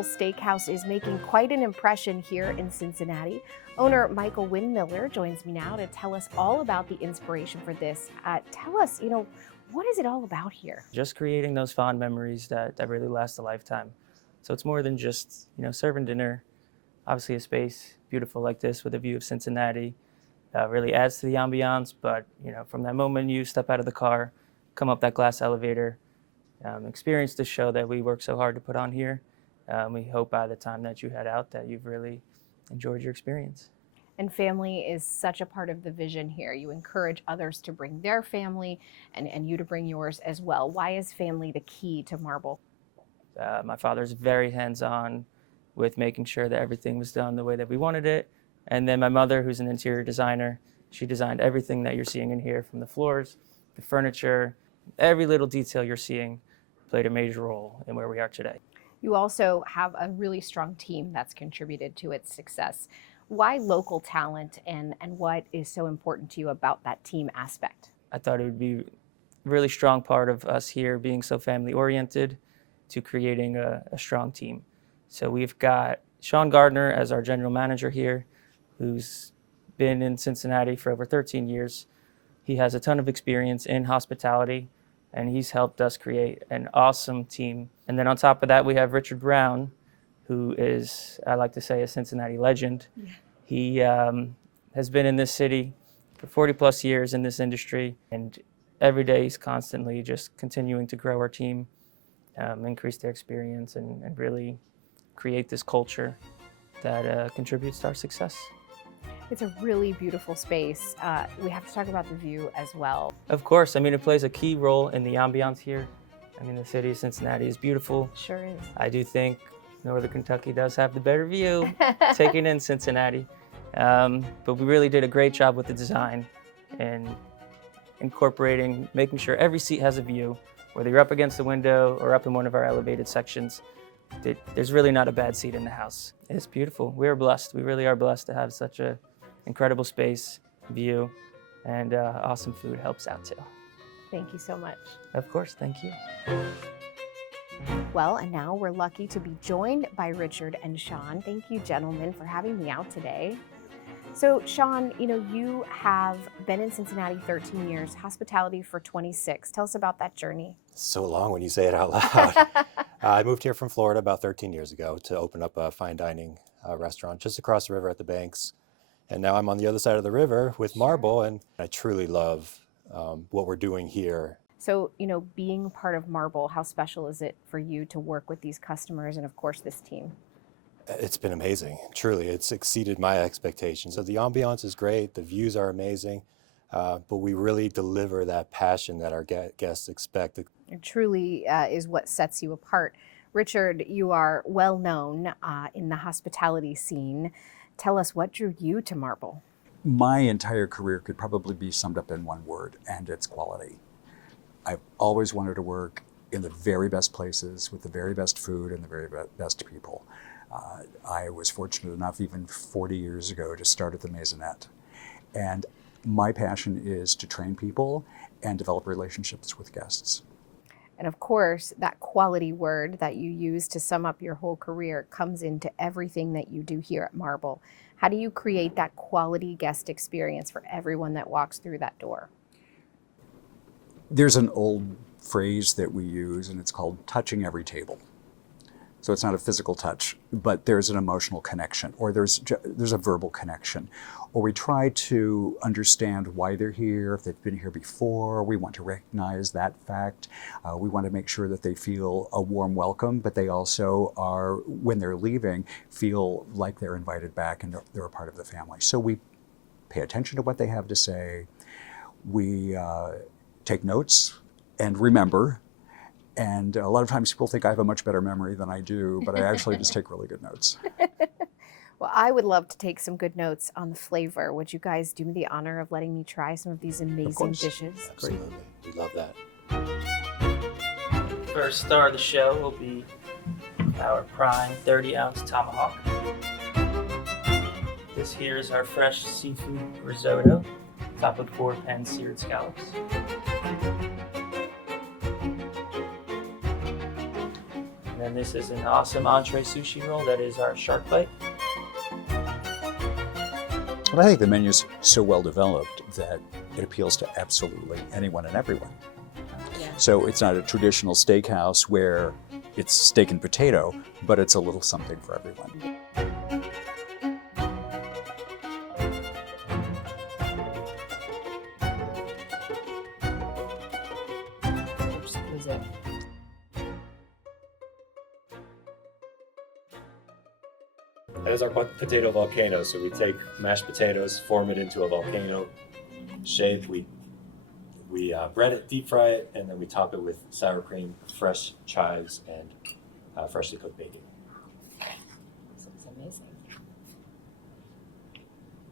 Marble Steakhouse is making quite an impression here in Cincinnati. Owner Michael Windmiller joins me now to tell us all about the inspiration for this. Tell us, what is it all about here? Just creating those fond memories that really last a lifetime. So it's more than just, serving dinner. Obviously a space beautiful like this with a view of Cincinnati really adds to the ambiance. But, from that moment you step out of the car, come up that glass elevator, experience the show that we work so hard to put on here. We hope by the time that you head out that you've really enjoyed your experience. And family is such a part of the vision here. You encourage others to bring their family and you to bring yours as well. Why is family the key to Marble? My father's very hands-on with making sure that everything was done the way that we wanted it. And then my mother, who's an interior designer, she designed everything that you're seeing in here, from the floors, the furniture, every little detail you're seeing played a major role in where we are today. You also have a really strong team that's contributed to its success. Why local talent and what is so important to you about that team aspect? I thought it would be a really strong part of us here being so family oriented to creating a strong team. So we've got Sean Gardner as our general manager here, who's been in Cincinnati for over 13 years. He has a ton of experience in hospitality, and he's helped us create an awesome team. And then on top of that, we have Richard Brown, who is, I like to say, a Cincinnati legend. Yeah. He has been in this city for 40 plus years in this industry, and every day he's constantly just continuing to grow our team, increase their experience, and really create this culture that contributes to our success. It's a really beautiful space. We have to talk about the view as well. Of course. It plays a key role in the ambiance here. The city of Cincinnati is beautiful. Sure is. I do think Northern Kentucky does have the better view, taking in Cincinnati. But we really did a great job with the design and incorporating, making sure every seat has a view, whether you're up against the window or up in one of our elevated sections. There's really not a bad seat in the house. It's beautiful. We are blessed. We really are blessed to have such an incredible space, view, and awesome food helps out too. Thank you so much. Of course, thank you. Well, and now we're lucky to be joined by Richard and Sean. Thank you, gentlemen, for having me out today. So, Sean, you have been in Cincinnati 13 years, hospitality for 26. Tell us about that journey. So long when you say it out loud. I moved here from Florida about 13 years ago to open up a fine dining restaurant just across the river at the Banks. And now I'm on the other side of the river with Marble, and I truly love what we're doing here. So, being part of Marble, how special is it for you to work with these customers and, of course, this team? It's been amazing. Truly, it's exceeded my expectations. So the ambiance is great, the views are amazing, but we really deliver that passion that our guests expect. It truly is what sets you apart. Richard, you are well known in the hospitality scene. Tell us, what drew you to Marble? My entire career could probably be summed up in one word, and it's quality. I've always wanted to work in the very best places with the very best food and the very best people. I was fortunate enough even 40 years ago to start at the Maisonette. And my passion is to train people and develop relationships with guests. And of course, that quality word that you use to sum up your whole career comes into everything that you do here at Marble. How do you create that quality guest experience for everyone that walks through that door? There's an old phrase that we use, and it's called touching every table. So it's not a physical touch, but there's an emotional connection, or there's a verbal connection. Or we try to understand why they're here, if they've been here before. We want to recognize that fact. We want to make sure that they feel a warm welcome, but they also are, when they're leaving, feel like they're invited back and they're a part of the family. So we pay attention to what they have to say. We take notes and remember. And a lot of times people think I have a much better memory than I do, but I actually just take really good notes. Well, I would love to take some good notes on the flavor. Would you guys do me the honor of letting me try some of these amazing dishes? Absolutely. We love that. First star of the show will be our prime 30-ounce tomahawk. This here is our fresh seafood risotto, topped with 4 pan-seared scallops. And then this is an awesome entree sushi roll that is our shark bite. But I think the menu's so well developed that it appeals to absolutely anyone and everyone. Yeah. So it's not a traditional steakhouse where it's steak and potato, but it's a little something for everyone. Exquisite. That is our potato volcano. So we take mashed potatoes, form it into a volcano shape. We bread it, deep fry it, and then we top it with sour cream, fresh chives, and freshly cooked bacon.